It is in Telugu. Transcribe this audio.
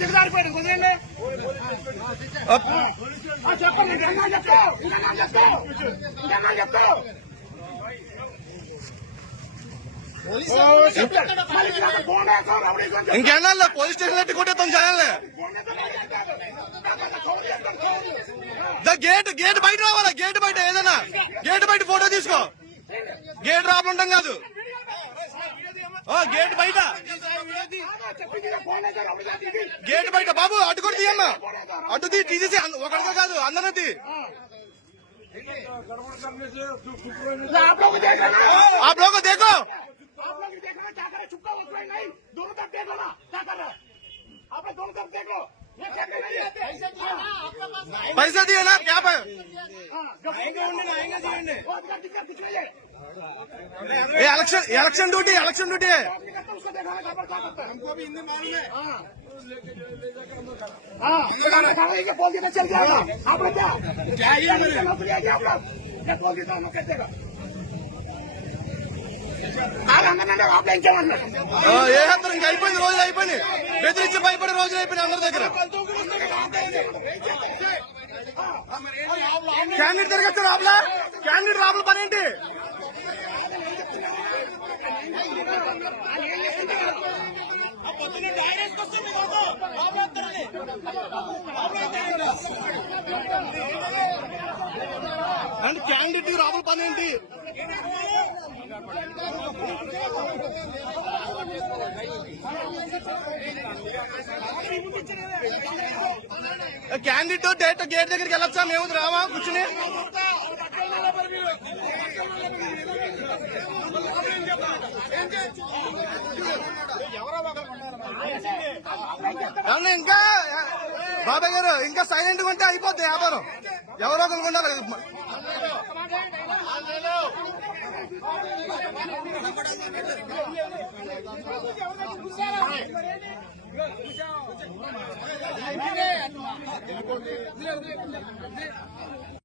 దిగదారిపోయాడు కుదరండి చెప్పండి చెప్తా ఇంకేనా పోలీస్ స్టేషన్ ఎట్టి కొట్టేస్తాం జనాల్ని గేట్ బయట రావాలా గేట్ బయట ఏదైనా గేట్ బయట ఫోటో తీసుకో గేట్ రాబుంటాం కాదు గేట్ బయట గేట్ బయట బాబు అటు కూడా తీయమ్మా అటు తీసేసి ఒకరితో కాదు అందరూ తీ आप लोग को देखो दोनों तरफ देखो ना क्या कर रहे हो आप दोनों तरफ देखो पैसा दिए ना क्या इलेक्शन ड्यूटी है उसको देखा हमको भी हिंदी मालूम है बोल देना चल जाएगा आप लोग क्या नौकरी है आप लोग मैं बोल देता हूँ कैसे ఏమంటారు ఇంకా అయిపోయింది రోజులు అయిపోయింది బెదిరించి భయపడే రోజులు అయిపోయినాయి అందరి దగ్గర క్యాండిడేట్ తిరగచ్చు రాబులా క్యాండిడేట్ రాబుల పని ఏంటి అండ్ క్యాండిడేట్ రాబుల పని ఏంటి క్యాండిడేట్ డైరెక్ట్ గేట్ దగ్గరికి వెళ్ళొచ్చా మేము రావా కూర్చుని ఇంకా బాబాయ్ గారు ఇంకా సైలెంట్ గా ఉంటే అయిపోద్ది వ్యాపారం ఎవరో ఒకరు ఉండాలి